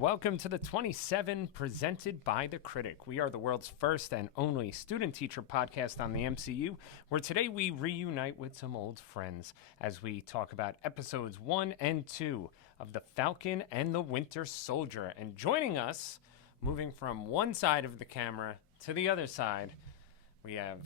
Welcome to the 27 presented by The Critic. We are the world's first and only student-teacher podcast on the MCU, where today we reunite with some old friends as we talk about episodes 1 and 2 of The Falcon and the Winter Soldier. And joining us, moving from one side of the camera to the other side, we have,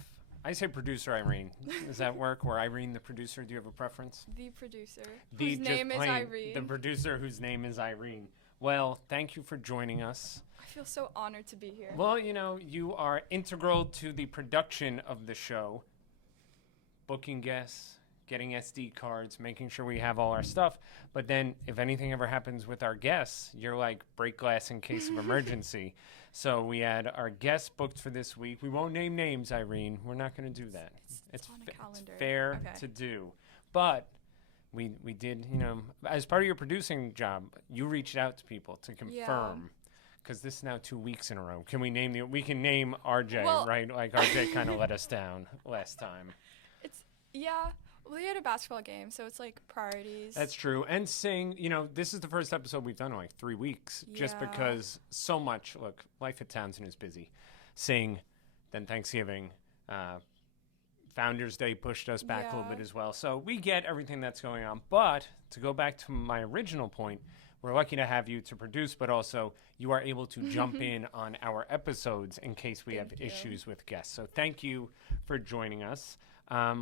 I say producer Irene. Does that work? Or Irene the producer? Do you have a preference? The producer, whose name is Irene. The producer whose name is Irene. Well, thank you for joining us. I feel so honored to be here. Well, you know, you are integral to the production of the show. Booking guests, getting SD cards, making sure we have all our stuff. But then if anything ever happens with our guests, you're like break glass in case of emergency. So we had our guests booked for this week. We won't name names, Irene. We're not going to do that. It's on a calendar. It's fair to do. But we did, you know, as part of your producing job, you reached out to people to confirm. Because this is now 2 weeks in a row. Can we name we can name RJ, right? Like RJ kind of let us down last time. Well, we had a basketball game, so it's like priorities. That's true. And Sing, you know, this is the first episode we've done in like 3 weeks. Just because so much, look, life at Townsend is busy. Sing, then Thanksgiving, Founders Day pushed us back a little bit as well. So we get everything that's going on. But to go back to my original point, we're lucky to have you to produce, but also you are able to jump in on our episodes in case we have issues with guests. So thank you for joining us. Why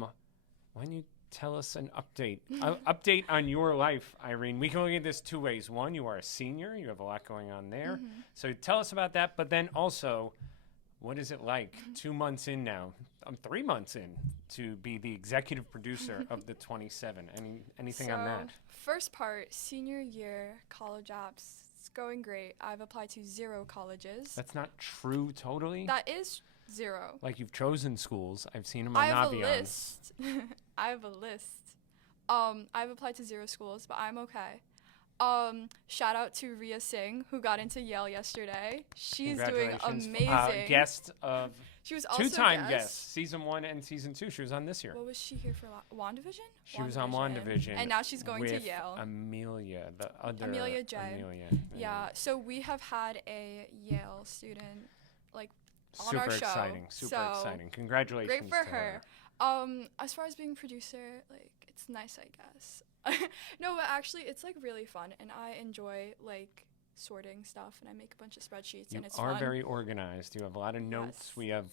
don't you tell us an update on your life, Irene? We can look at this two ways. One, you are a senior. You have a lot going on there. So tell us about that. But then also, what is it like 2 months in now? I'm 3 months in to be the executive producer of the 27. Anything on that? First part, senior year, college apps. It's going great. I've applied to 0 colleges. That's not true totally? That is 0. Like you've chosen schools. I've seen them on Navion. I have a list. I have a list. I've applied to 0 schools, but I'm okay. Shout out to Rhea Singh, who got into Yale yesterday. She's doing amazing. Guest of she was also two-time guest, season 1 and season 2. She was on this year. What was she here for? WandaVision? She was on WandaVision. And now she's going to Yale. Amelia, the other Amelia J. Amelia. Yeah. So we have had a Yale student on super our show. Super exciting. Congratulations. Great for to her. As far as being producer, like it's nice, I guess. No, but actually it's like really fun, and I enjoy like sorting stuff, and I make a bunch of spreadsheets, and it's fun. You are very organized. You have a lot of notes. Yes. We have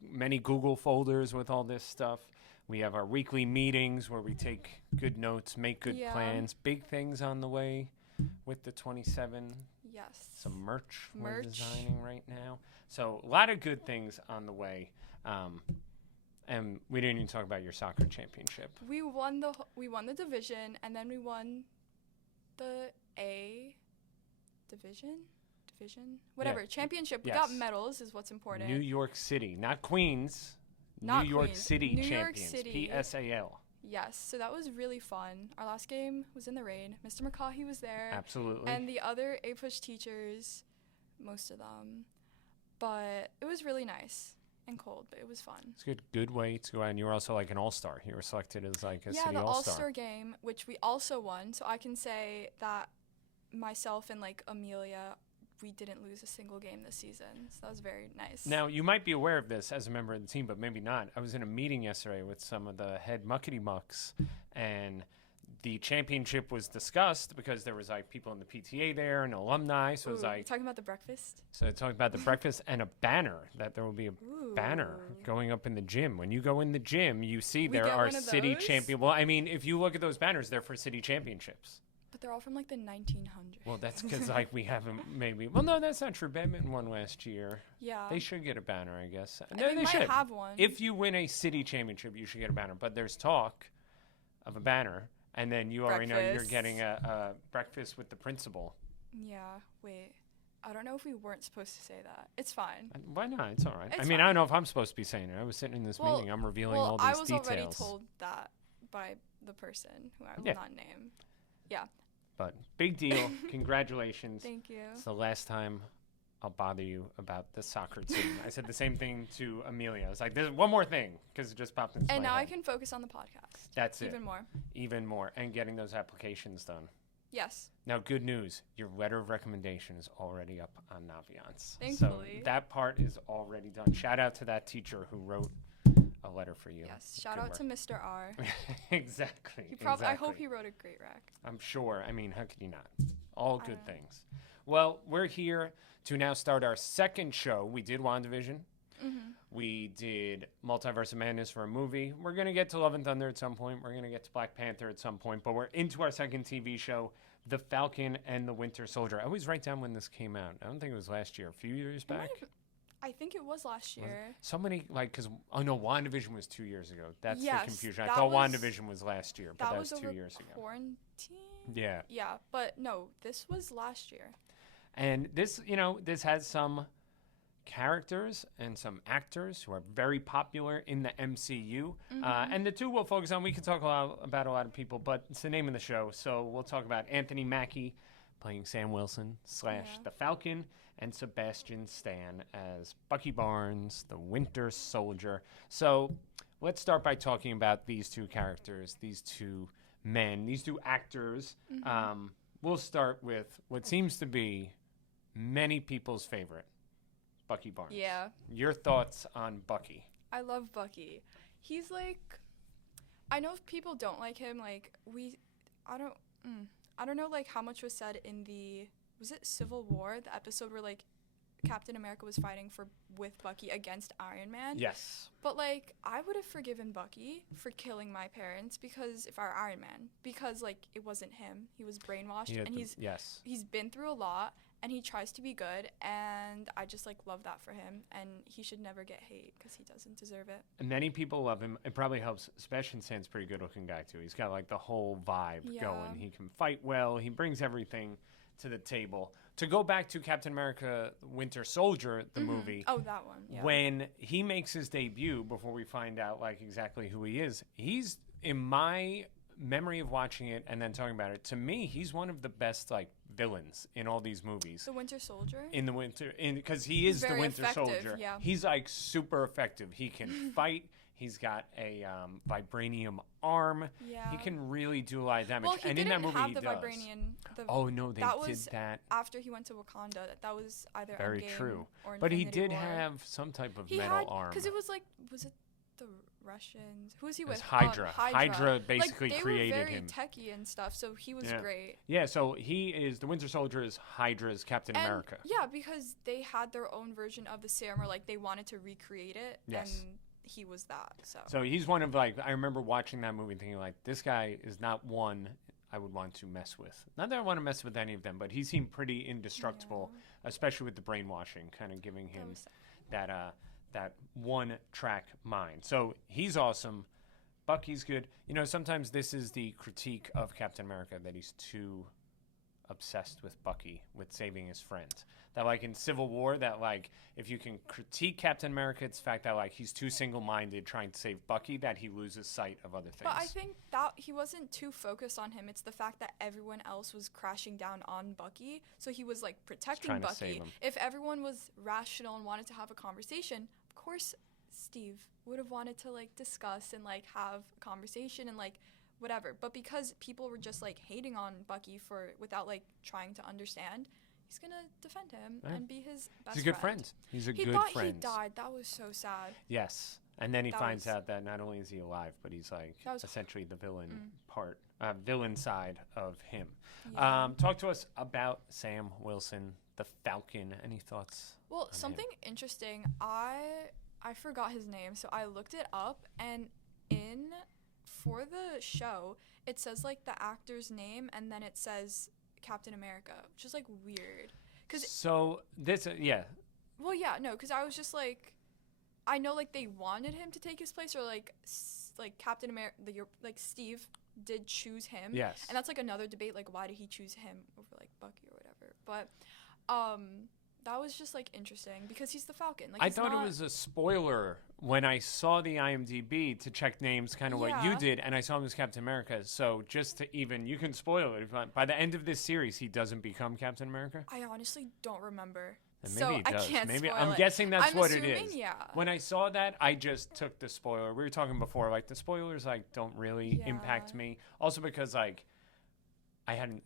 many Google folders with all this stuff. We have our weekly meetings where we take good notes, make good plans. Big things on the way with the 27. Yes. Some merch we're designing right now. So a lot of good things on the way. And we didn't even talk about your soccer championship. We won the division, and then we won the A division, whatever, championship. We got medals is what's important. New York City, not Queens. New York City champions, PSAL. Yes, so that was really fun. Our last game was in the rain. Mr. McCaughey was there. Absolutely. And the other A-push teachers, most of them. But it was really nice and cold, but it was fun. It's a good way to go. And you were also like an all-star. You were selected as like a city all-star. Yeah, the all-star game, which we also won. So I can say that myself and like Amelia, we didn't lose a single game this season. So that was very nice. Now, you might be aware of this as a member of the team, but maybe not. I was in a meeting yesterday with some of the head muckety-mucks, and the championship was discussed because there was like people in the PTA there and alumni. So it was like you're talking about the breakfast. So talking about the breakfast and a banner, that there will be a banner going up in the gym. When you go in the gym, you see there are city champion. Well, I mean, if you look at those banners, they're for city championships. But they're all from like the 1900s. Well, that's because like we haven't maybe. Well, no, that's not true. Badminton won last year. Yeah. They should get a banner, I guess. No, they might should have one. If you win a city championship, you should get a banner. But there's talk of a banner. And then you already know you're getting a breakfast with the principal. Yeah, wait. I don't know if we weren't supposed to say that. It's fine. Why not? It's all right. I mean, I don't know if I'm supposed to be saying it. I was sitting in this meeting. I'm revealing all these details. I was already told that by the person who I will not name. Yeah. But big deal. Congratulations. Thank you. It's the last time I'll bother you about the soccer team. I said the same thing to Amelia. I was like, there's one more thing, because it just popped into my head. And now I can focus on the podcast. That's Even more. Even more. And getting those applications done. Yes. Now, good news. Your letter of recommendation is already up on Naviance. Thankfully. So that part is already done. Shout out to that teacher who wrote a letter for you. Yes. Shout out to Mr. R. Exactly. I hope he wrote a great rec. I'm sure. I mean, how could you not? All good things. Well, we're here to now start our second show. We did WandaVision. We did Multiverse of Madness for a movie. We're going to get to Love and Thunder at some point. We're going to get to Black Panther at some point. But we're into our second TV show, The Falcon and the Winter Soldier. I always write down when this came out. I don't think it was last year. A few years back? I think it was last year. So many, because, WandaVision was 2 years ago. That's the confusion. I thought WandaVision was last year, but that was 2 years ago. Quarantine? Yeah. Yeah, but no, this was last year. And this, this has some characters and some actors who are very popular in the MCU. And the two we'll focus on, we could talk about a lot of people, but it's the name of the show. So we'll talk about Anthony Mackie playing Sam Wilson / the Falcon, and Sebastian Stan as Bucky Barnes, the Winter Soldier. So let's start by talking about these two characters, these two men, these two actors. We'll start with what seems to be many people's favorite, Bucky Barnes. Yeah. Your thoughts on Bucky? I love Bucky. He's I know if people don't like him, I don't know how much was said in was it Civil War, the episode where Captain America was fighting with Bucky against Iron Man? Yes. But I would have forgiven Bucky for killing my parents Iron Man, because it wasn't him. He was brainwashed, and he's been through a lot, and he tries to be good, and I just love that for him, and he should never get hate because he doesn't deserve it. And many people love him. It probably helps. Sebastian Stan's a pretty good looking guy too. He's got the whole vibe going. He can fight well. He brings everything to the table. To go back to Captain America Winter Soldier, the movie. Oh, that one. Yeah. When he makes his debut, before we find out exactly who he is, he's, in my memory of watching it and then talking about it, to me, he's one of the best villains in all these movies. The Winter Soldier? Because he is the Winter Soldier. Yeah. He's super effective. He can fight. He's got a vibranium arm. Yeah. He can really do a lot of damage. Well, he and didn't in that movie, have he the does. Vibranium. Oh no, they that did was that after he went to Wakanda. That was either very Endgame true. Or but he Infinity did War. have some type of metal arm. Because it was was it the Russians? Who was he with? Hydra. Hydra basically they created were very him. techie and stuff, so he was great. Yeah, so he is the Winter Soldier is Hydra's Captain America. Yeah, because they had their own version of the serum, or they wanted to recreate it. Yes. And he was that. So he's one of I remember watching that movie and thinking this guy is not one I would want to mess with. Not that I want to mess with any of them, but he seemed pretty indestructible, especially with the brainwashing, kind of giving him that one-track mind. So he's awesome. Bucky's good. Sometimes this is the critique of Captain America, that he's too obsessed with Bucky, with saving his friend. That in Civil War, that if you can critique Captain America, it's the fact that he's too single-minded trying to save Bucky, that he loses sight of other things. But I think that he wasn't too focused on him. It's the fact that everyone else was crashing down on Bucky, so he was protecting Bucky. If everyone was rational and wanted to have a conversation, of course Steve would have wanted to discuss and have a conversation and whatever. But because people were just hating on Bucky without trying to understand, he's gonna defend him and be his best friend. He's a good friend. He's a good friend. He thought he died. That was so sad. Yes. And then he finds out that not only is he alive, but he's essentially the villain villain side of him. Yeah. Talk to us about Sam Wilson, the Falcon. Any thoughts? Well, something interesting. I forgot his name, so I looked it up, and for the show, it says the actor's name, and then it says Captain America, which is weird. So this, Well, yeah, no, because I was just I know they wanted him to take his place, or Captain America, Steve did choose him. Yes. And that's another debate, why did he choose him over Bucky or whatever? But that was just interesting because he's the Falcon. I thought it was a spoiler when I saw the IMDb to check names, kind of what you did, and I saw him as Captain America. So just to you can spoil it. By the end of this series, he doesn't become Captain America? I honestly don't remember. And maybe he does. I can't spoil I'm it. guessing that's I'm what assuming, it is. Yeah. When I saw that, I just took the spoiler. We were talking before, the spoilers don't really impact me. Also because I hadn't.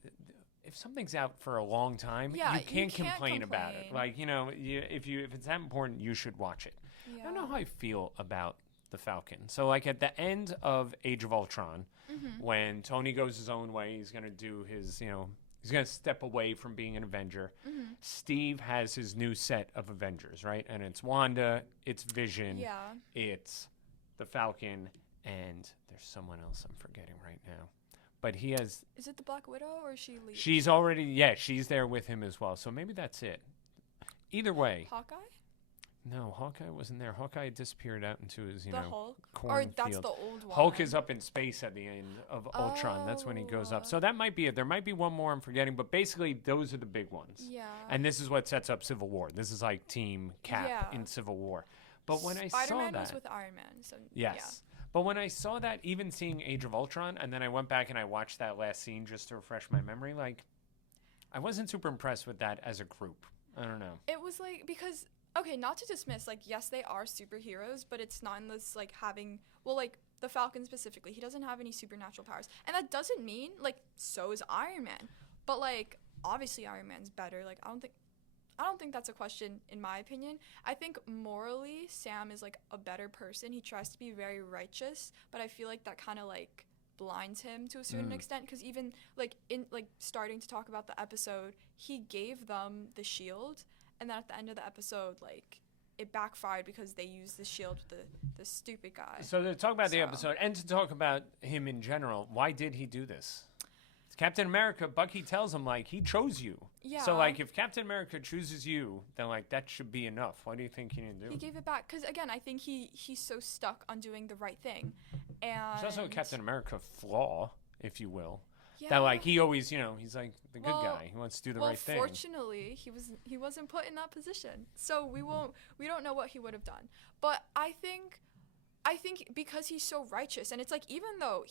if something's out for a long time, Yeah, you can't complain about it. Like, if it's that important, you should watch it. Yeah. I don't know how I feel about the Falcon. So, like, at the end of Age of Ultron, when Tony goes his own way, he's going to do his, he's going to step away from being an Avenger. Steve has his new set of Avengers, right? And it's Wanda, it's Vision, it's the Falcon, and there's someone else I'm forgetting right now. But he has... Is it the Black Widow, or is she leaving? She's already... she's there with him as well. So maybe that's it. Either way... Hawkeye? No, Hawkeye wasn't there. Hawkeye disappeared out into his, the Hulk? cornfield. Or that's the old one. Hulk is up in space at the end of Ultron. That's when he goes up. So that might be it. There might be one more I'm forgetting, but basically those are the big ones. Yeah. And this is what sets up Civil War. This is like Team Cap in Civil War. But when I saw that... Spider-Man was with Iron Man. So yes. Yeah. But when I saw that, even seeing Age of Ultron, and then I went back and I watched that last scene just to refresh my memory, like, I wasn't super impressed with that as a group. I don't know. It was like, because, okay, not to dismiss, like, yes, they are superheroes, but it's not in this, like, having, well, like, the Falcon specifically, he doesn't have any supernatural powers. And that doesn't mean, like, so is Iron Man. But, like, obviously Iron Man's better. Like, I don't think that's a question, in my opinion. I think morally, Sam is, like, a better person. He tries to be very righteous, but I feel like that kind of, like, blinds him to a certain extent, because even, like, in, like, starting to talk about the episode, he gave them the shield, and then at the end of the episode, like, it backfired because they used the shield with the stupid guy. So to talk about the episode, and to talk about him in general, why did he do this? Captain America, Bucky tells him, like, he chose you. Yeah. So, like, if Captain America chooses you, then, like, that should be enough. What do you think he didn't do? He gave it back. Because, again, I think he's so stuck on doing the right thing. And there's also a Captain America flaw, if you will. Yeah. That, like, he always, he's, like, the good guy. He wants to do the right thing. Well, fortunately, he wasn't put in that position. So we don't know what he would have done. But I think because he's so righteous, and it's like, even though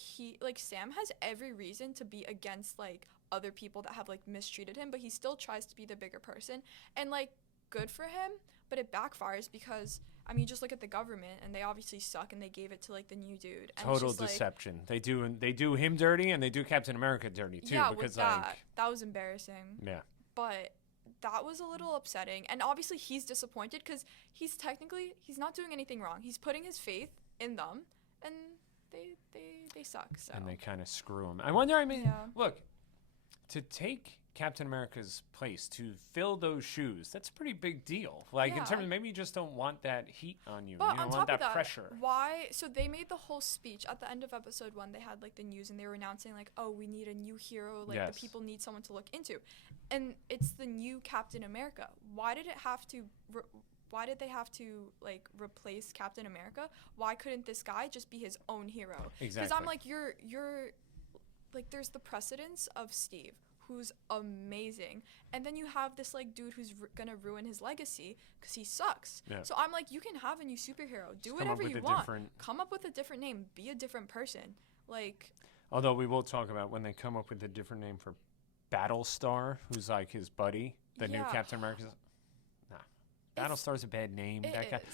Sam has every reason to be against, like, other people that have, like, mistreated him, but he still tries to be the bigger person, and, like, good for him, but it backfires because, I mean, just look at the government, and they obviously suck, and they gave it to, like, the new dude. And total deception. Like, they do him dirty, and they do Captain America dirty too. Yeah, because with that was embarrassing. Yeah. But that was a little upsetting, and obviously he's disappointed because he's not doing anything wrong. He's putting his faith in them, and they suck. So. And they kind of screw him. I wonder, look, to take Captain America's place, to fill those shoes, that's a pretty big deal. Like, in terms of, maybe you just don't want that heat on you. But you don't on want top of that pressure. Why? So they made the whole speech at the end of episode 1. They had, like, the news, and they were announcing, like, oh, we need a new hero. Like, the people need someone to look into. And it's the new Captain America. Why did they have to, like, replace Captain America? Why couldn't this guy just be his own hero? Exactly. Because I'm like, you're like, there's the precedence of Steve, who's amazing, and then you have this, like, dude who's gonna ruin his legacy because he sucks. Yeah. So I'm like, you can have a new superhero, do whatever you want, come up with a different name, be a different person, like. Although we will talk about when they come up with a different name for Battlestar, who's like his buddy, the new Captain America. Battlestar's a bad name.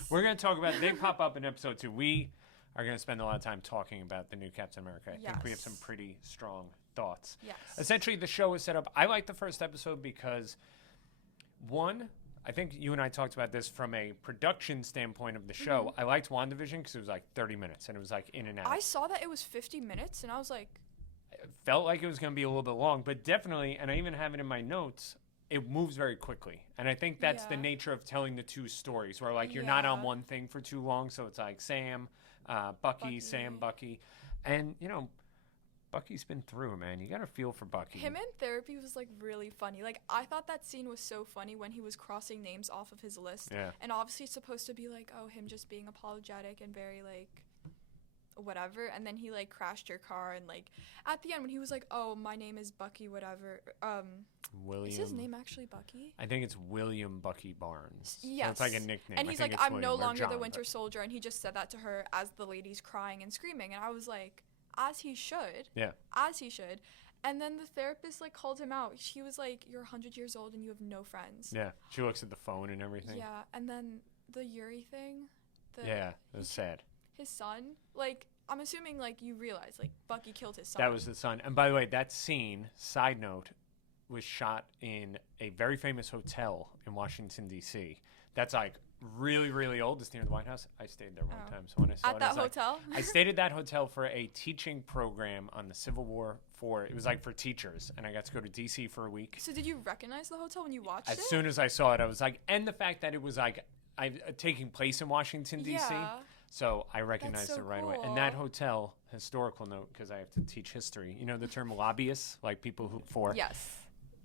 We're going to talk about it. They pop up in episode 2. We are going to spend a lot of time talking about the new Captain America. I think we have some pretty strong thoughts. Yes. Essentially, the show is set up. I like the first episode because, one, I think you and I talked about this from a production standpoint of the show. I liked WandaVision because it was like 30 minutes and it was like in and out. I saw that it was 50 minutes and I was like. It felt like it was going to be a little bit long, but definitely, and I even have it in my notes, it moves very quickly. And I think that's the nature of telling the two stories where, like, you're not on one thing for too long. So it's like Sam, Bucky, Sam, Bucky. And, Bucky's been through, man. You got to feel for Bucky. Him in therapy was, like, really funny. Like, I thought that scene was so funny when he was crossing names off of his list. Yeah. And obviously it's supposed to be, like, oh, him just being apologetic and very, like, whatever. And then he, like, crashed your car. And, like, at the end when he was like, oh, my name is Bucky, whatever. William. Is his name actually Bucky? I think it's William Bucky Barnes. Yes. So it's like a nickname. And he's like, I'm no longer the Winter Soldier. And he just said that to her as the lady's crying and screaming. And I was like, as he should. Yeah. As he should. And then the therapist, like, called him out. She was like, you're 100 years old and you have no friends. Yeah. She looks at the phone and everything. Yeah. And then the Yuri thing. It was sad. His son, like, I'm assuming, like, you realize, like, Bucky killed his son. That was the son. And by the way, that scene, side note, was shot in a very famous hotel in Washington, D.C. That's like really, really old. It's near the White House. I stayed there one time. So when I saw At that hotel? I stayed at that hotel for a teaching program on the Civil War it was like for teachers. And I got to go to D.C. for a week. So did you recognize the hotel when you watched it? As soon as I saw it, I was like, and the fact that it was like taking place in Washington, D.C. Yeah. So I recognized it right away. And that hotel, historical note, because I have to teach history, you know the term lobbyists, like people who Yes.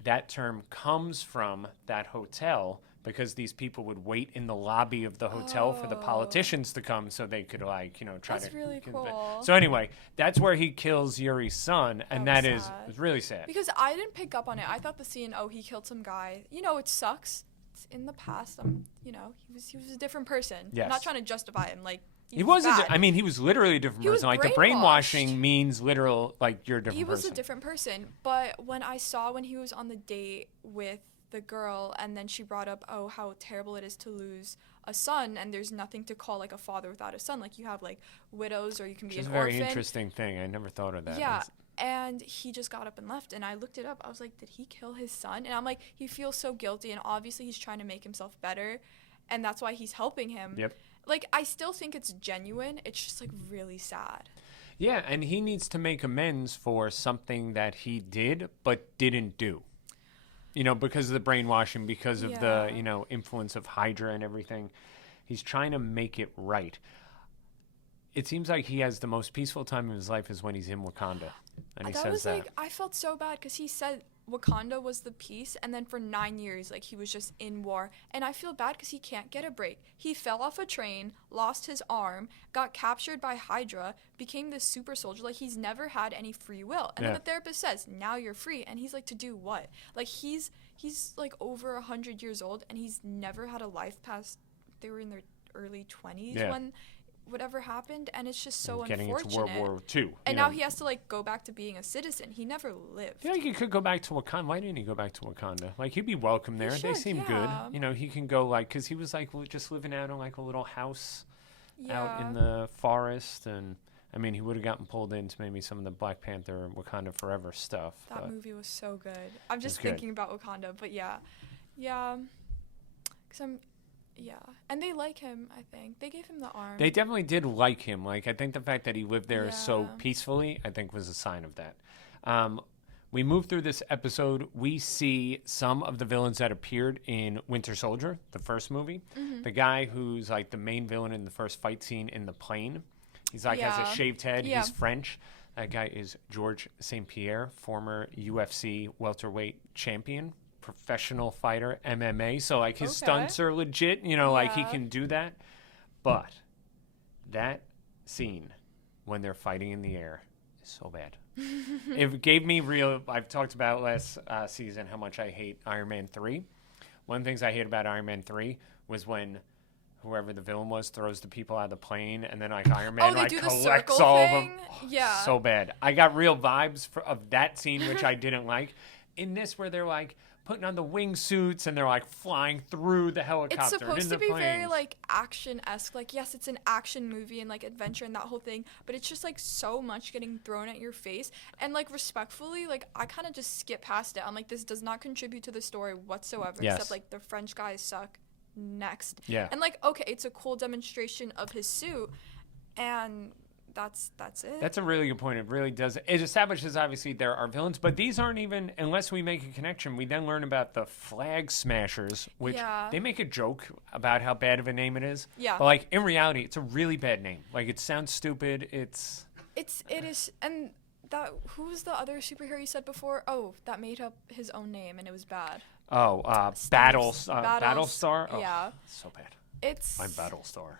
That term comes from that hotel because these people would wait in the lobby of the hotel for the politicians to come so they could try That's really cool. So anyway, that's where he kills Yuri's son, and that is really sad. Because I didn't pick up on it. I thought the scene, he killed some guy. It sucks. It's in the past. He was a different person. Yes. I'm not trying to justify him. Like, he wasn't. He was literally a different person. Like the brainwashing means literal, like you're a different person. He was a different person. But when he was on the date with the girl, and then she brought up, how terrible it is to lose a son, and there's nothing to call like a father without a son. Like you have like widows, or you can be an orphan. It's a very interesting thing. I never thought of that. Yeah. And he just got up and left, and I looked it up. I was like, did he kill his son? And I'm like, he feels so guilty, and obviously he's trying to make himself better, and that's why he's helping him. Yep. Like, I still think it's genuine. It's just, like, really sad. Yeah, and he needs to make amends for something that he did but didn't do. Because of the brainwashing, because of the, influence of Hydra and everything. He's trying to make it right. It seems like he has the most peaceful time of his life is when he's in Wakanda. And he says that. Like, I felt so bad because he said Wakanda was the peace, and then for 9 years, like, he was just in war. And I feel bad because he can't get a break. He fell off a train, lost his arm, got captured by Hydra, became this super soldier. Like, he's never had any free will. And then the therapist says, now you're free. And he's like, to do what? Like, he's like over 100 years old, and he's never had a life past, they were in their early 20s when whatever happened, and it's just so getting unfortunate. Into World War II. And now he has to, like, go back to being a citizen. He never lived. Yeah, he could go back to Wakanda. Why didn't he go back to Wakanda? Like, he'd be welcome there. They seem good. He can go, like, because he was, like, just living out in, like, a little house out in the forest. And, he would have gotten pulled into maybe some of the Black Panther Wakanda Forever stuff. That movie was so good. I'm just thinking about Wakanda. But, yeah. Because and they like him, I think. They gave him the arm. They definitely did like him. Like, I think the fact that he lived there so peacefully, I think was a sign of that. We move through this episode. We see some of the villains that appeared in Winter Soldier, the first movie. Mm-hmm. The guy who's, like, the main villain in the first fight scene in the plane. He's, like, has a shaved head. Yeah. He's French. That guy is George St. Pierre, former UFC welterweight champion. Professional fighter, MMA, so like his stunts are legit, like he can do that. But that scene when they're fighting in the air is so bad. It gave me I've talked about last season how much I hate Iron Man 3. One of the things I hate about Iron Man 3 was when whoever the villain was throws the people out of the plane, and then like Iron Man collects all of them. Oh, so bad. I got real vibes of that scene, which I didn't like. In this, where they're like putting on the wingsuits and they're like flying through the helicopter. It's supposed and to be planes. Very like action-esque. Like, yes, it's an action movie and like adventure and that whole thing, but it's just like so much getting thrown at your face. And like respectfully, like I kind of just skip past it. I'm like, this does not contribute to the story whatsoever. Yes. Except like the French guys suck. Next. Yeah. And like, okay, it's a cool demonstration of his suit, and that's it. That's a really good point. It really does. It establishes, obviously, there are villains, but these aren't even, unless we make a connection, we then learn about the Flag Smashers, which they make a joke about how bad of a name it is. Yeah. But, like, in reality, it's a really bad name. Like, it sounds stupid. It is, and that, who was the other superhero you said before? Oh, that made up his own name, and it was bad. Oh, Battlestar? Oh, yeah. So bad. It's... My Battlestar.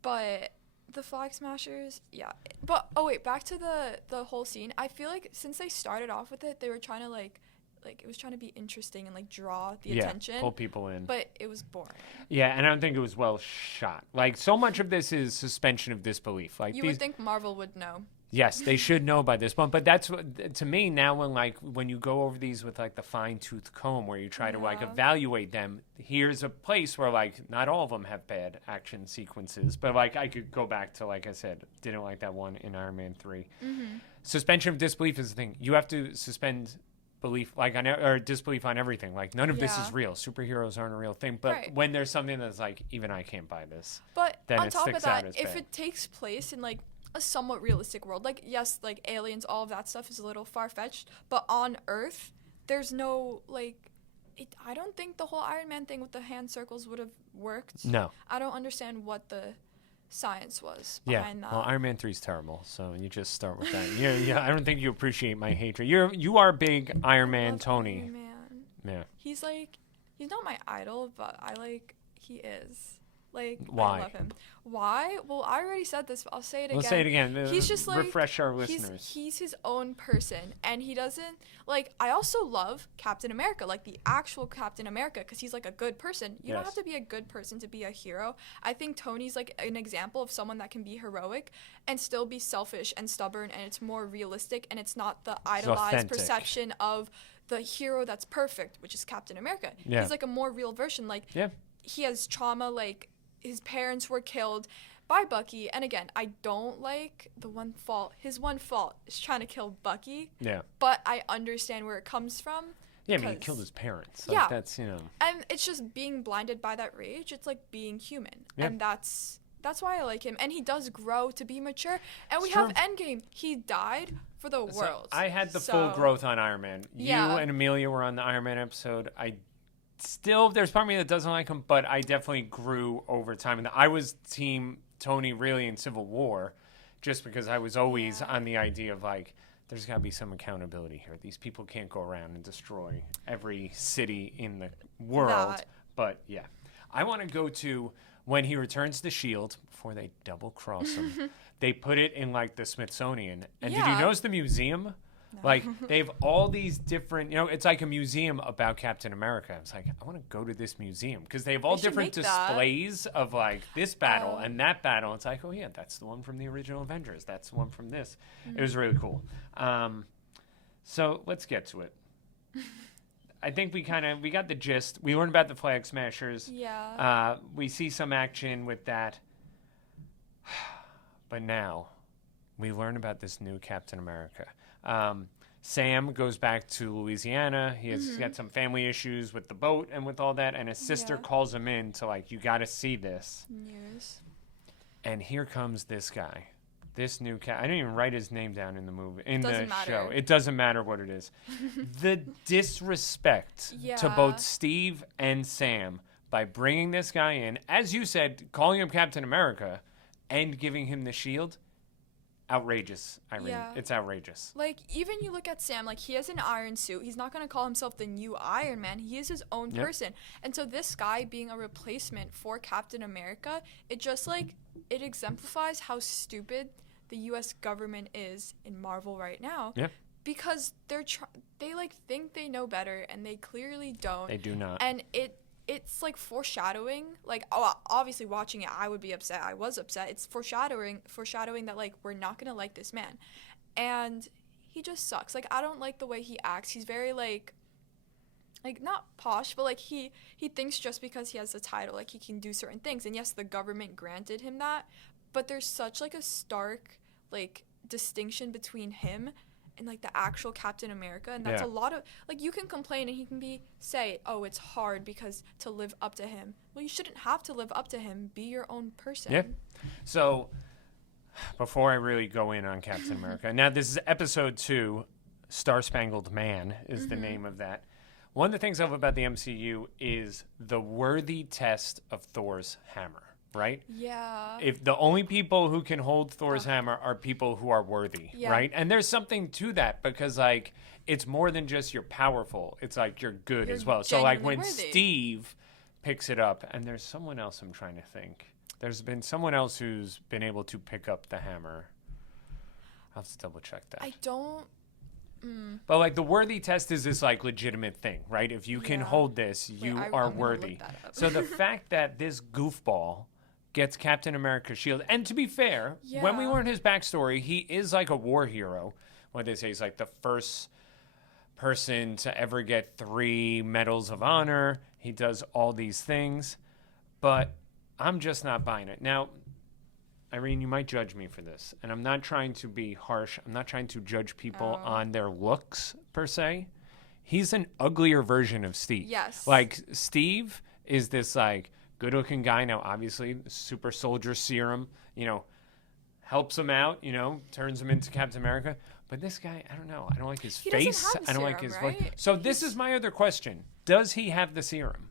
But... The Flag Smashers, yeah. But, back to the whole scene. I feel like since they started off with it, they were trying to, like it was trying to be interesting and, like, draw the attention. Pull people in. But it was boring. Yeah, and I don't think it was well shot. Like, so much of this is suspension of disbelief. Like, you would think Marvel would know. Yes, they should know by this point. But that's what, to me, now when you go over these with, like, the fine-tooth comb where you try to, like, evaluate them, here's a place where, like, not all of them have bad action sequences. But, like, I could go back to, like I said, didn't like that one in Iron Man 3. Mm-hmm. Suspension of disbelief is the thing. You have to suspend belief, like, or disbelief on everything. Like, none of this is real. Superheroes aren't a real thing. But when there's something that's like, even I can't buy this, but then on it top sticks of that, out as if bad. it takes place in like a somewhat realistic world, like, yes, like aliens, all of that stuff is a little far-fetched, but on Earth, there's no, like, I don't think the whole Iron Man thing with the hand circles would have worked. No. I don't understand what the science was behind that. Well, Iron Man 3 is terrible, so you just start with that. I don't think you appreciate my hatred. You are big Iron Man, Tony. Iron Man. Yeah. He's not my idol, but he is. Like, why? I love him. Why? Well, I already said this, but I'll say it again. Let's say it again. He's just like, refresh our listeners. He's his own person, and he doesn't, like, I also love Captain America, like the actual Captain America, because he's like a good person. You don't have to be a good person to be a hero. I think Tony's like an example of someone that can be heroic and still be selfish and stubborn, and it's more realistic, and it's not the idolized perception of the hero that's perfect, which is Captain America. He's like a more real version. Like, he has trauma, like, his parents were killed by Bucky, and again, I don't like his one fault is trying to kill Bucky. Yeah. But I understand where it comes from. Yeah, I mean, he killed his parents. Like, that's, And it's just being blinded by that rage. It's like being human. Yeah. And that's why I like him. And he does grow to be mature. And we have Endgame. He died for the world. I had the full growth on Iron Man. You and Amelia were on the Iron Man episode. There's part of me that doesn't like him, but I definitely grew over time. And I was team Tony really in Civil War, just because I was always on the idea of, like, there's got to be some accountability here. These people can't go around and destroy every city in the world. But I want to go to when he returns the shield before they double cross him. They put it in, like, the Smithsonian. And did you notice the museum? No. Like, they have all these different, it's like a museum about Captain America. I was like, I want to go to this museum because they have all different displays of, like, this battle and that battle. It's like, oh, yeah, that's the one from the original Avengers. That's the one from this. Mm-hmm. It was really cool. So let's get to it. I think we got the gist. We learned about the Flag Smashers. Yeah. We see some action with that. But now we learn about this new Captain America. Sam goes back to Louisiana. He's got some family issues with the boat and with all that. And his sister calls him in to, like, you got to see this. News. And here comes this guy. This new cat. I didn't even write his name down in the movie, show. It doesn't matter what it is. The disrespect to both Steve and Sam by bringing this guy in, as you said, calling him Captain America and giving him the shield. Outrageous, Irene. Yeah. It's outrageous. Like, even you look at Sam, like, he has an iron suit. He's not going to call himself the new Iron Man. He is his own person. And so this guy being a replacement for Captain America, it just, like, it exemplifies how stupid the U.S. government is in Marvel right now. Yeah. Because they, like, think they know better, and they clearly don't. They do not. And it's like foreshadowing, like, obviously watching it I would be upset. I was upset. It's foreshadowing that, like, we're not gonna like this man, and he just sucks. Like, I don't like the way he acts. He's very like not posh, but like he thinks just because he has a title, like, he can do certain things. And yes, the government granted him that, but there's such, like, a stark, like, distinction between him and, like, the actual Captain America, and that's a lot of, like, you can complain and he can say, oh, it's hard because to live up to him. Well, you shouldn't have to live up to him. Be your own person. Yeah. So before I really go in on Captain America, now this is episode 2, Star-Spangled Man is the name of that. One of the things I love about the MCU is the worthy test of Thor's hammer. Right? Yeah. If the only people who can hold Thor's hammer are people who are worthy, right? And there's something to that because, like, it's more than just you're powerful. It's like you're good as well. So, like, when Steve picks it up, and there's someone else I'm trying to think. There's been someone else who's been able to pick up the hammer. I'll have to double check that. I don't... But, like, the worthy test is this, like, legitimate thing, right? If you can hold this, you are worthy. So the fact that this goofball gets Captain America's shield. And to be fair, when we learn his backstory, he is like a war hero. What they say, he's like the first person to ever get 3 medals of honor. He does all these things. But I'm just not buying it. Now, Irene, you might judge me for this. And I'm not trying to be harsh. I'm not trying to judge people on their looks, per se. he's an uglier version of Steve. Yes. Like, Steve is this, like, good-looking guy. Now, obviously, super soldier serum, you know, helps him out, you know, turns him into Captain America. But this guy, I don't know. I don't like his face. I don't like his voice. So this is my other question. Does he have the serum?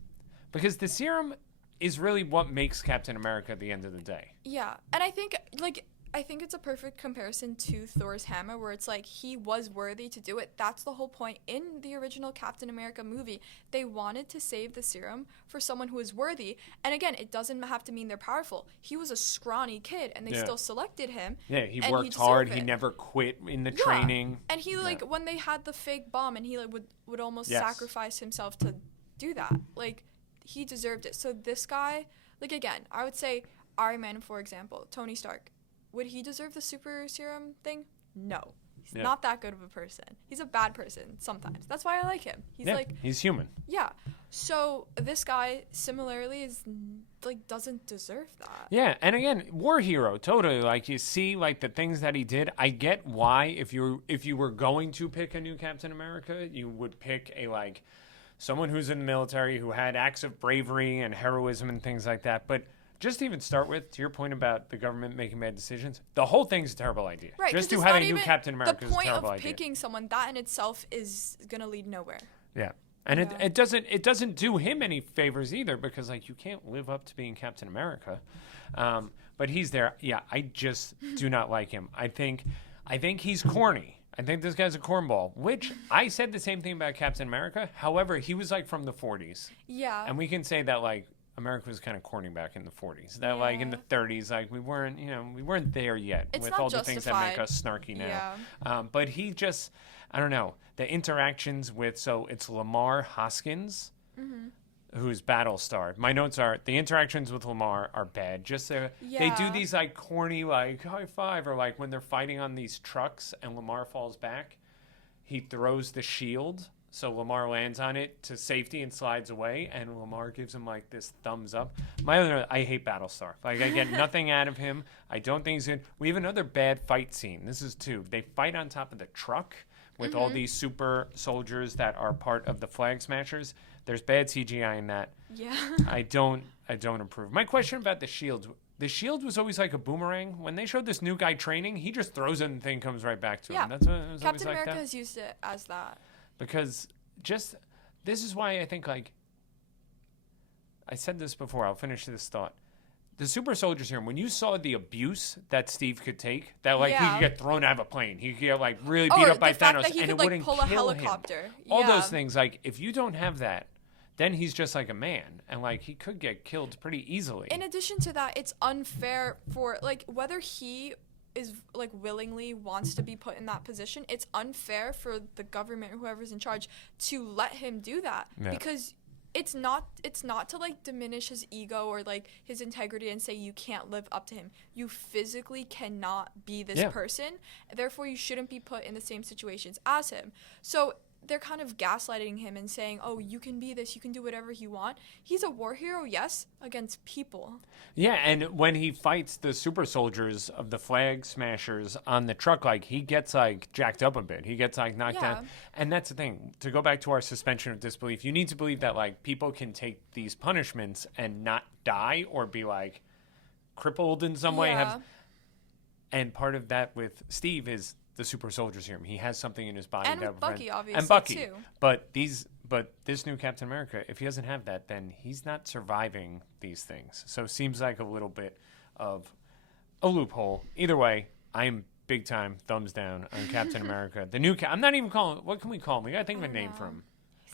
Because the serum is really what makes Captain America at the end of the day. Yeah. And I think, like, it's a perfect comparison to Thor's hammer, where it's like he was worthy to do it. That's the whole point. In the original Captain America movie, they wanted to save the serum for someone who is worthy. And again, it doesn't have to mean they're powerful. He was a scrawny kid, and they still selected him. Yeah, he worked hard. He never quit in the training. And he, like, when they had the fake bomb, and he, like, would almost sacrifice himself to do that. Like, he deserved it. So this guy, like, again, I would say Iron Man, for example, Tony Stark. Would he deserve the super serum thing? No. He's not that good of a person. He's a bad person sometimes. That's why I like him. He's human. Yeah. So this guy, similarly, is, like, doesn't deserve that. Yeah, and again, war hero, totally. Like, you see, like, the things that he did. I get why, if you were going to pick a new Captain America, you would pick a, like, someone who's in the military, who had acts of bravery and heroism and things like that. But just to even start with, to your point about the government making bad decisions, the whole thing's a terrible idea. Right, just to have a new Captain America is a terrible idea. The point of picking someone, that in itself is going to lead nowhere. Yeah. And it doesn't do him any favors either, because, like, you can't live up to being Captain America. But he's there. Yeah, I just do not like him. I think he's corny. I think this guy's a cornball, which I said the same thing about Captain America. However, he was, like, from the 40s. Yeah. And we can say that, like, America was kind of corny back in the 40s. That, like, in the 30s, like, we weren't there yet with all the things that make us snarky now. Yeah. But he just, I don't know, the interactions with, so it's Lamar Hoskins, who's Battlestar. My notes are, the interactions with Lamar are bad. Just they do these, like, corny, like, high five, or, like, when they're fighting on these trucks and Lamar falls back, he throws the shield. So Lamar lands on it to safety and slides away, and Lamar gives him, like, this thumbs up. I hate Battlestar. Like, I get nothing out of him. I don't think he's good. We have another bad fight scene. This is two. They fight on top of the truck with all these super soldiers that are part of the Flag Smashers. There's bad CGI in that. Yeah. I don't approve. My question about the shield. The shield was always like a boomerang. When they showed this new guy training, he just throws it and the thing comes right back to him. That's what it was. Captain always America like that. has used it as that. Because this is why I think, like, I said this before, I'll finish this thought. The super soldier serum, when you saw the abuse that Steve could take, that, like, he could get thrown out of a plane, he could get, like, really beat up by Thanos, and it wouldn't pull a kill helicopter. him. All those things, like, if you don't have that, then he's just like a man, and, like, he could get killed pretty easily. In addition to that, it's unfair for, like, whether he is, like, willingly wants to be put in that position, it's unfair for the government, whoever's in charge, to let him do that. Because it's not to, like, diminish his ego or, like, his integrity and say you can't live up to him. You physically cannot be this person, therefore you shouldn't be put in the same situations as him. So they're kind of gaslighting him and saying, oh, you can be this, you can do whatever you want. He's a war hero, yes, against people. Yeah, and when he fights the super soldiers of the Flag Smashers on the truck, like, he gets, like, jacked up a bit. He gets, like, knocked down. And that's the thing. To go back to our suspension of disbelief, you need to believe that, like, people can take these punishments and not die or be, like, crippled in some way. And part of that with Steve is the super soldier serum. He has something in his body. And with Bucky, obviously, and Bucky, too. But this new Captain America, if he doesn't have that, then he's not surviving these things. So it seems like a little bit of a loophole. Either way, I'm big time thumbs down on Captain America. The new I'm not even calling. What can we call him? We gotta think of a name for him.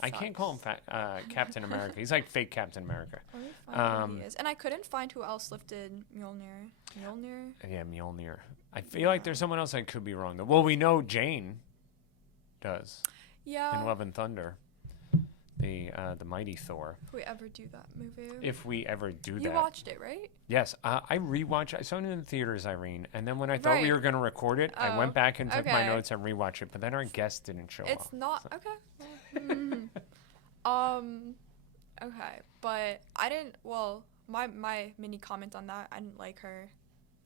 I can't call him Captain America. He's like fake Captain America. Let me find who he is. And I couldn't find who else lifted Mjolnir. Yeah, Mjolnir. I feel like there's someone else I could be wrong, though. Well, we know Jane does. Yeah. In Love and Thunder. The mighty Thor. If we ever do that movie. If we ever do that. You watched it, right? Yes. I rewatched. I saw it in the theaters, Irene. And then when I thought we were going to record it, I went back and took my notes and rewatched it. But then our guest didn't show up. It's not... So. Okay. Okay. But I didn't... Well, my mini comment on that, I didn't like her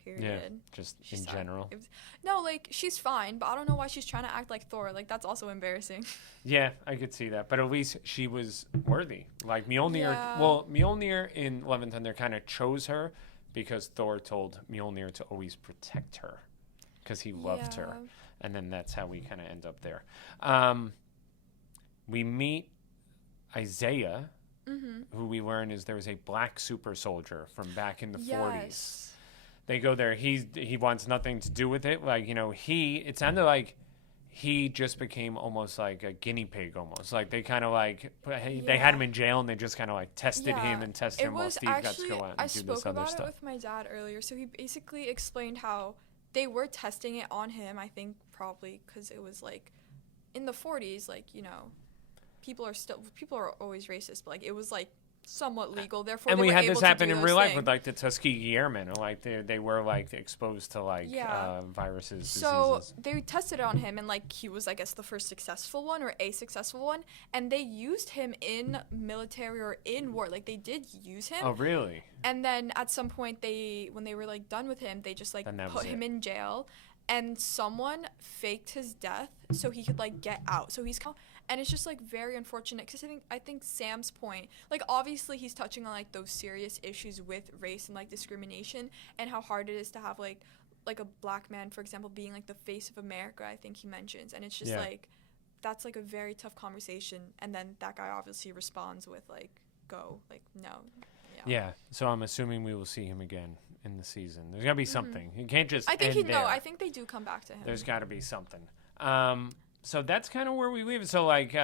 period. Yeah, just in general. No, like, she's fine, but I don't know why she's trying to act like Thor. Like, that's also embarrassing. Yeah, I could see that. But at least she was worthy. Like, Mjolnir in Love and Thunder kind of chose her because Thor told Mjolnir to always protect her because he loved her. And then that's how we kind of end up there. We meet Isaiah, who we learn is there was a black super soldier from back in the 40s. They go there. He wants nothing to do with it. Like, it sounded like he just became almost like a guinea pig almost. Like, they kind of like, they had him in jail and they just kind of like tested him and tested him while Steve got to go out and do this other stuff. I spoke about it with my dad earlier. So he basically explained how they were testing it on him, I think probably because it was like in the 40s, like, people are always racist, but like it was like somewhat legal. Therefore, and we had this happen in real life with like the Tuskegee Airmen, like they were like exposed to like viruses. So diseases. They tested it on him, and like he was, I guess, the first successful one or a successful one, and they used him in military or in war. Like they did use him. Oh, really? And then at some point, when they were like done with him, they just like put him in jail, and someone faked his death so he could like get out. So he's and it's just like very unfortunate because I think Sam's point, like obviously he's touching on like those serious issues with race and like discrimination and how hard it is to have like a black man, for example, being like the face of America. I think he mentions, and it's just like that's like a very tough conversation. And then that guy obviously responds with like, "Go, like no." Yeah. So I'm assuming we will see him again in the season. There's gotta be something. He can't just. I think I think they do come back to him. There's got to be something. So that's kind of where we leave it. So, like,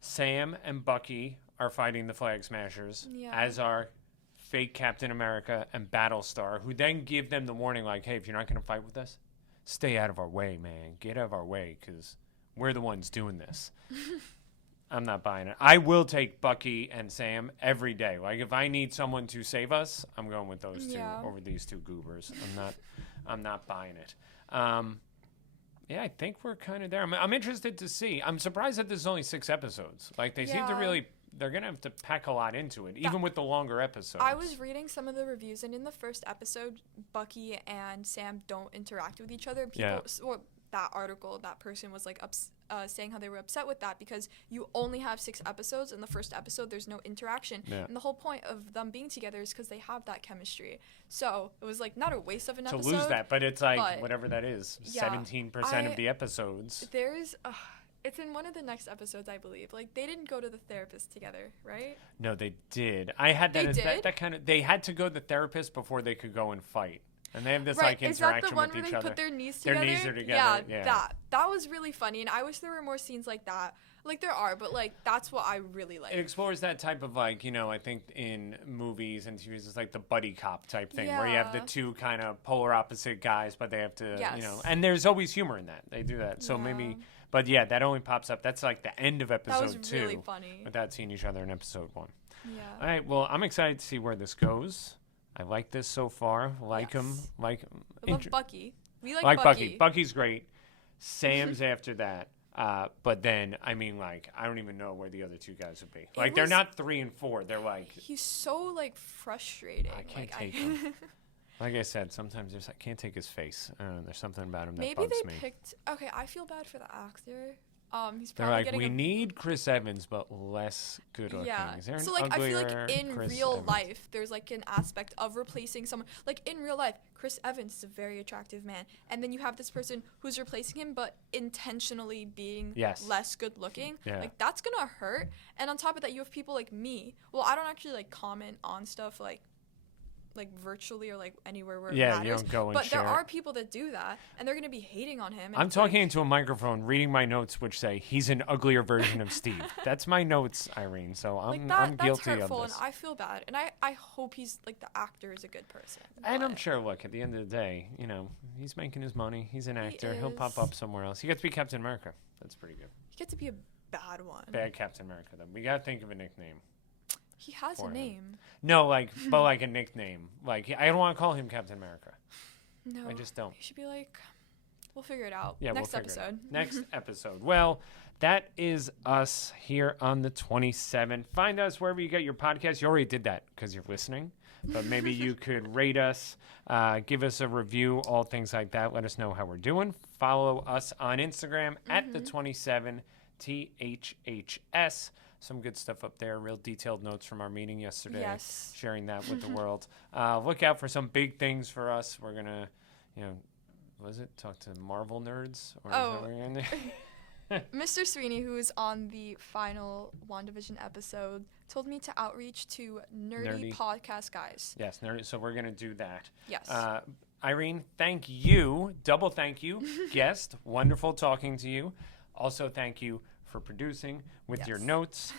Sam and Bucky are fighting the Flag Smashers, as are fake Captain America and Battlestar, who then give them the warning, like, hey, if you're not going to fight with us, stay out of our way, man. Get out of our way, because we're the ones doing this. I'm not buying it. I will take Bucky and Sam every day. Like, if I need someone to save us, I'm going with those two over these two goobers. I'm not buying it. Yeah, I think we're kind of there. I'm interested to see. I'm surprised that there's only 6 episodes. Like, they seem to really... They're going to have to pack a lot into it, even with the longer episodes. I was reading some of the reviews, and in the first episode, Bucky and Sam don't interact with each other. That article, that person was, like, saying how they were upset with that because you only have 6 episodes. In the first episode, there's no interaction. Yeah. And the whole point of them being together is because they have that chemistry. So it was, like, not a waste of an episode. To lose that, but it's, like, whatever that is, 17% of the episodes. There's... it's in one of the next episodes, I believe. Like, they didn't go to the therapist together, right? No, they did. I had that, that kind of... They had to go to the therapist before they could go and fight. And they have this, like, interaction with each other. Is that the one where they put their knees together? Their knees are together. Yeah. That was really funny, and I wish there were more scenes like that. Like, there are, but, like, that's what I really like. It explores that type of, like, I think in movies and TVs, it's like the buddy cop type thing, where you have the two kind of polar opposite guys, but they have to, and there's always humor in that. They do that. So maybe, but yeah, that only pops up. That's like the end of episode 2. That was really funny. Without seeing each other in episode 1. Yeah. All right, well, I'm excited to see where this goes. I like this so far. Like him. I love Bucky. We like Bucky. Bucky's great. Sam's after that. But then, I mean, like, I don't even know where the other 2 guys would be. Like, they're not 3 and 4. They're like... He's so, like, frustrating. I can't take him. Like I said, sometimes I can't take his face. There's something about him that bugs me. Maybe they picked... Okay, I feel bad for the actor. He's They're like, we need Chris Evans, but less good looking. Yeah. Is there an so, like, I feel like in Chris real Evans? life, there's, like, an aspect of replacing someone. Like, in real life, Chris Evans is a very attractive man. And then you have this person who's replacing him, but intentionally being less good looking. Yeah. Like, that's going to hurt. And on top of that, you have people like me. Well, I don't actually, like, comment on stuff, like virtually or like anywhere where it matters. You don't go and but share. There are people that do that, and they're going to be hating on him. I'm talking into a microphone, reading my notes, which say he's an uglier version of Steve. That's my notes, Irene. So I'm guilty that's hurtful, of this. And I feel bad, and I hope he's like the actor is a good person. And I'm sure. Look, at the end of the day, he's making his money. He's an actor. He'll pop up somewhere else. He gets to be Captain America. That's pretty good. He gets to be a bad one. Bad Captain America. Though we got to think of a nickname. He has a name. No, but like a nickname. Like, I don't want to call him Captain America. No. I just don't. He should be like, we'll figure it out. Yeah, Next episode. Next episode. Well, that is us here on the 27th. Find us wherever you get your podcast. You already did that because you're listening. but maybe you could rate us, give us a review, all things like that. Let us know how we're doing. Follow us on Instagram at the 27THHS. Some good stuff up there. Real detailed notes from our meeting yesterday. Yes. Sharing that with the world. Look out for some big things for us. We're gonna, talk to Marvel nerds? Or is that what you're in there? Mr. Sweeney, who is on the final WandaVision episode, told me to outreach to nerdy podcast guys. Yes, nerdy. So we're going to do that. Yes. Irene, thank you. Double thank you. Guest, wonderful talking to you. Also, thank you for producing with your notes,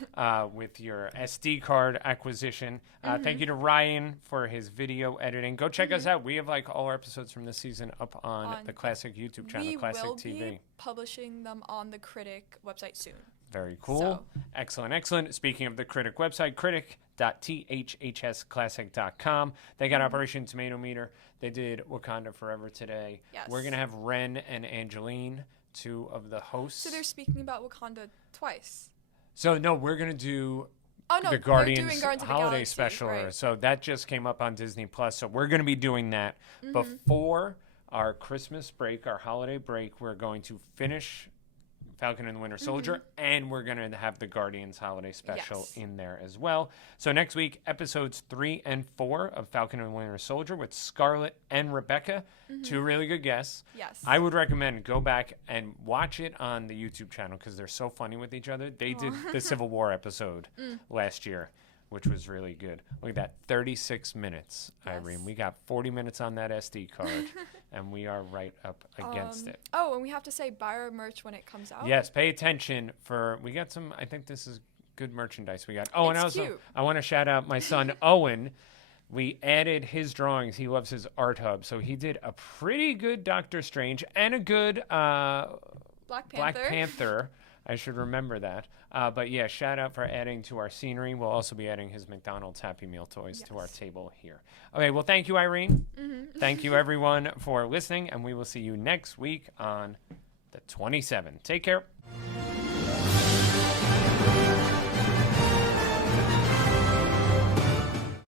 with your SD card acquisition. Thank you to Ryan for his video editing. Go check us out. We have all our episodes from this season up on the Classic YouTube channel, Classic TV. We will be publishing them on the Critic website soon. Very cool. So. Excellent. Speaking of the Critic website, critic.thhsclassic.com. They got Operation Tomato Meter. They did Wakanda Forever today. Yes. We're going to have Ren and Angeline, two of the hosts. So they're speaking about Wakanda twice. So, no, we're going to do the Guardians Holiday Special. Right. So that just came up on Disney+. So we're going to be doing that. Before our Christmas break, our holiday break, we're going to finish Falcon and the Winter Soldier, and we're going to have the Guardians Holiday Special in there as well. So next week, episodes 3 and 4 of Falcon and the Winter Soldier with Scarlett and Rebecca, two really good guests. Yes. I would recommend go back and watch it on the YouTube channel because they're so funny with each other. They did the Civil War episode last year, which was really good. Look at that, 36 minutes, Irene. We got 40 minutes on that SD card, and we are right up against it. Oh, and we have to say buy our merch when it comes out. Yes, pay attention we got some, I think this is good merchandise we got. Oh, and also, cute. I want to shout out my son, Owen. We added his drawings. He loves his art hub. So he did a pretty good Doctor Strange and a good Black Panther. I should remember that. But yeah, shout out for adding to our scenery. We'll also be adding his McDonald's Happy Meal toys to our table here. Okay, well, thank you, Irene. Thank you, everyone, for listening, and we will see you next week on the 27. Take care.